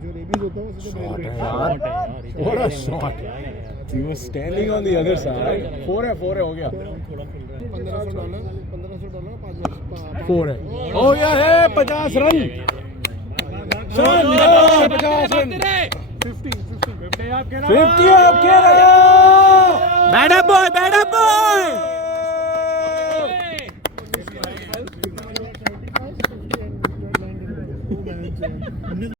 जो रेबीज होता है वो सीधे Shot brain है पे। यार, what a shot. He was standing on the other side. 4 है हो गया. $1500 $5 4 है. Oh yeah, है 50 रन. शानदार 50 रन. 50 up खेरा. Bad up boy.